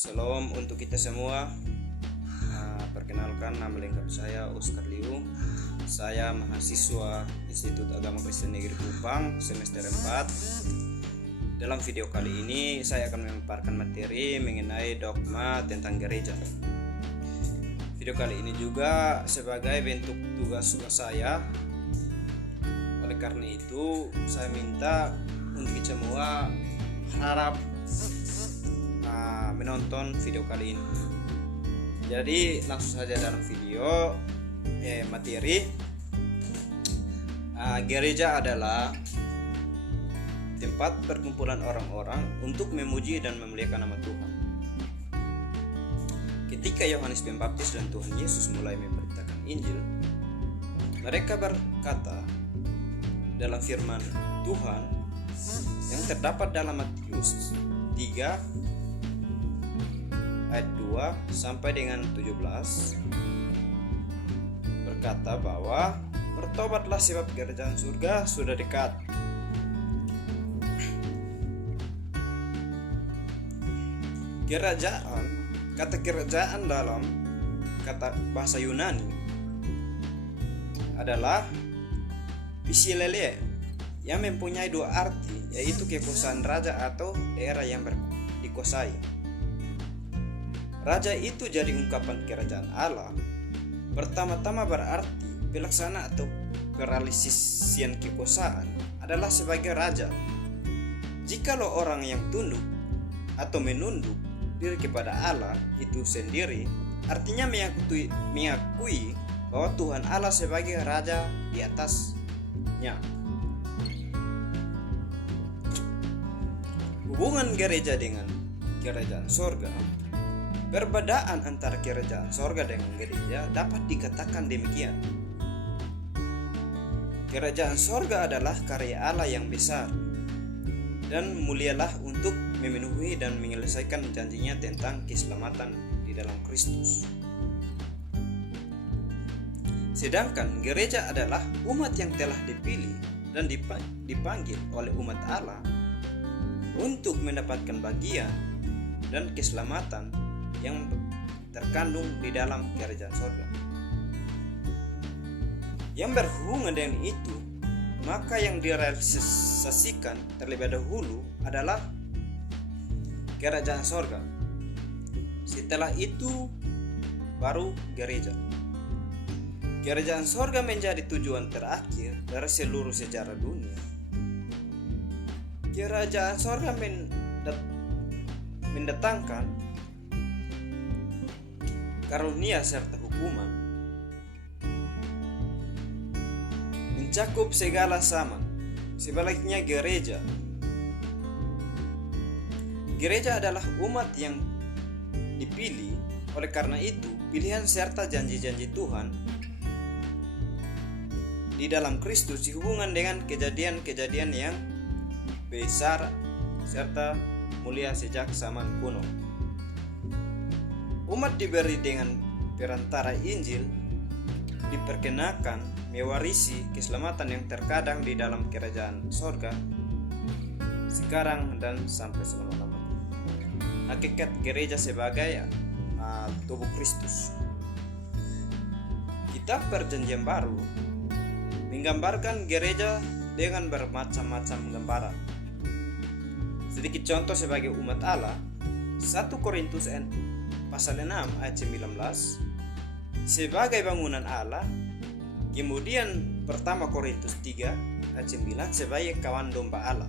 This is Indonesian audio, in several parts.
Salam untuk kita semua. Perkenalkan, nama lengkap saya Oscar Liu. Saya mahasiswa Institut Agama Kristen Negeri Kupang semester 4. Dalam video kali ini saya akan memaparkan materi mengenai dogma tentang gereja. Video kali ini juga sebagai bentuk tugas saya. Oleh karena itu, saya minta untuk kita semua harap menonton video kali ini. Jadi langsung saja dalam video materi. Gereja adalah tempat perkumpulan orang-orang untuk memuji dan memuliakan nama Tuhan. Ketika Yohanes Pembaptis dan Tuhan Yesus mulai memberitakan Injil, mereka berkata dalam firman Tuhan yang terdapat dalam Matius 3 ayat 2 sampai dengan 17 berkata bahwa bertobatlah sebab kerajaan surga sudah dekat. Kata kerajaan dalam kata bahasa Yunani adalah Pisileia yang mempunyai dua arti, yaitu kekuasaan raja atau daerah yang dikuasai. Raja itu jadi ungkapan kerajaan Allah. Pertama-tama berarti pelaksana atau peralisisian kekuasaan adalah sebagai raja. Jikalau orang yang tunduk atau menunduk diri kepada Allah itu sendiri, artinya mengakui bahwa Tuhan Allah sebagai raja di atasnya. Hubungan gereja dengan kerajaan sorga, perbedaan antara kerajaan sorga dengan gereja dapat dikatakan demikian. Kerajaan sorga adalah karya Allah yang besar dan mulialah untuk memenuhi dan menyelesaikan janjinya tentang keselamatan di dalam Kristus. Sedangkan gereja adalah umat yang telah dipilih dan dipanggil oleh umat Allah untuk mendapatkan bagian dan keselamatan yang terkandung di dalam kerajaan surga. Yang berhubungan dengan itu, maka yang direalisasikan terlebih dahulu adalah kerajaan surga. Setelah itu baru gereja. Kerajaan surga menjadi tujuan terakhir dari seluruh sejarah dunia. Kerajaan surga mendatangkan karunia serta hukuman, mencakup segala zaman. Sebaliknya gereja adalah umat yang dipilih. Oleh karena itu, pilihan serta janji-janji Tuhan di dalam Kristus dihubungkan dengan kejadian-kejadian yang besar serta mulia sejak zaman kuno. Umat diberi dengan perantara Injil diperkenakan mewarisi keselamatan yang terkadang di dalam kerajaan sorga sekarang dan sampai selama-lamanya. Hakikat gereja sebagai tubuh Kristus. Kitab Perjanjian Baru menggambarkan gereja dengan bermacam-macam gambaran. Sedikit contoh sebagai umat Allah, 1 Korintus pasal 6 ayat 19 sebagai bangunan Allah, kemudian pertama Korintus 3 ayat 9 sebagai kawan domba Allah,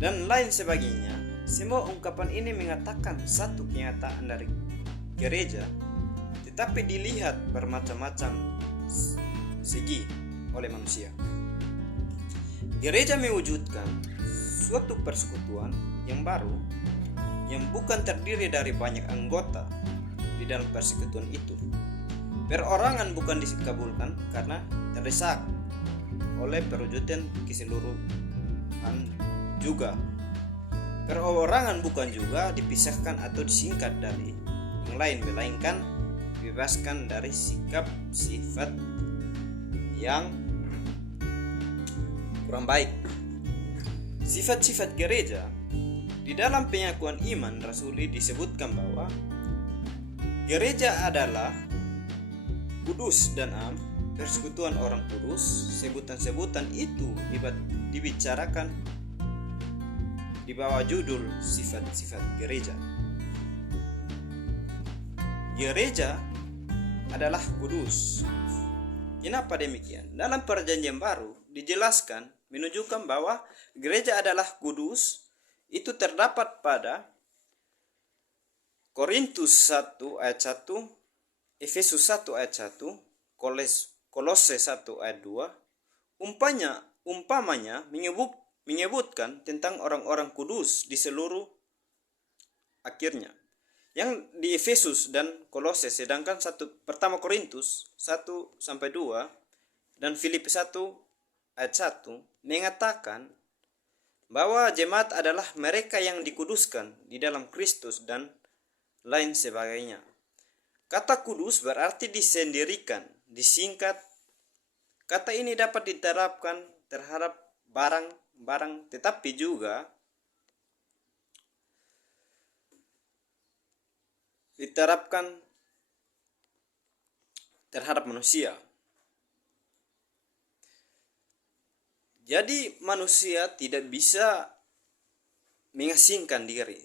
dan lain sebagainya. Semua ungkapan ini mengatakan satu kenyataan dari gereja, tetapi dilihat bermacam-macam segi oleh manusia. Gereja mewujudkan suatu persekutuan yang baru yang bukan terdiri dari banyak anggota di dalam persekutuan itu. Perorangan bukan dikabulkan karena terdesak oleh perwujudan keseluruhan juga. Perorangan bukan juga dipisahkan atau disingkat dari yang lain, melainkan dibebaskan dari sikap sifat yang kurang baik. Sifat-sifat gereja Di dalam pengakuan iman rasuli disebutkan bahwa gereja adalah kudus dan am, persekutuan orang kudus. Sebutan-sebutan itu dibicarakan di bawah judul sifat-sifat gereja. Gereja adalah kudus. Kenapa demikian? Dalam Perjanjian Baru dijelaskan menunjukkan bahwa gereja adalah kudus. Itu terdapat pada Korintus 1 ayat 1, Efesus 1 ayat 1, Kolose 1 ayat 2. Umpamanya menyebutkan tentang orang-orang kudus di seluruh akhirnya. Yang di Efesus dan Kolose, sedangkan pertama Korintus 1 sampai 2 dan Filipi 1 ayat 1 mengatakan bahwa jemaat adalah mereka yang dikuduskan di dalam Kristus dan lain sebagainya. Kata kudus berarti disendirikan, disingkat. Kata ini dapat diterapkan terhadap barang-barang, tetapi juga diterapkan terhadap manusia. Jadi manusia tidak bisa mengasingkan diri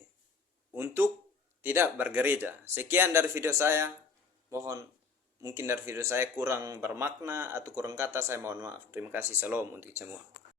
untuk tidak bergereja. Sekian dari video saya. Mohon mungkin dari video saya kurang bermakna atau kurang kata, saya mohon maaf. Terima kasih. Salam untuk semua.